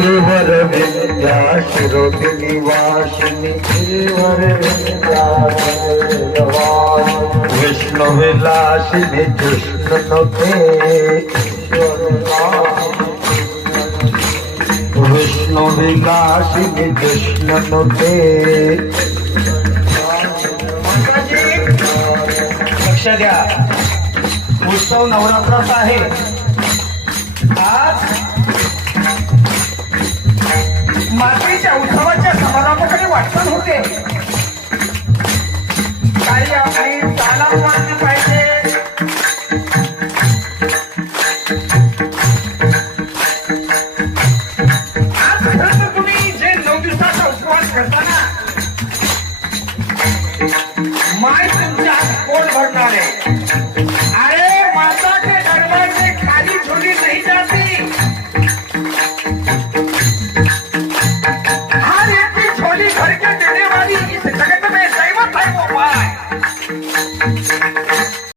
गिरिवर विद्या शिरोदिनी वासिनी गिरिवर विद्या विष्णु विलासिनी कृष्णनुते विष्णु विलासिनी कृष्णनुते लक्ष द्या उत्सव नवरात्राचा आहे आज मातीच्या उत्सवाच्या समारंभाकडे वाटचाल होते काही काही तालाव वाजली पाहिजे आज खरं तर तुम्ही जे 9 दिवसाचा उपवास करताना माय तुमच्या पोट भरणार आहे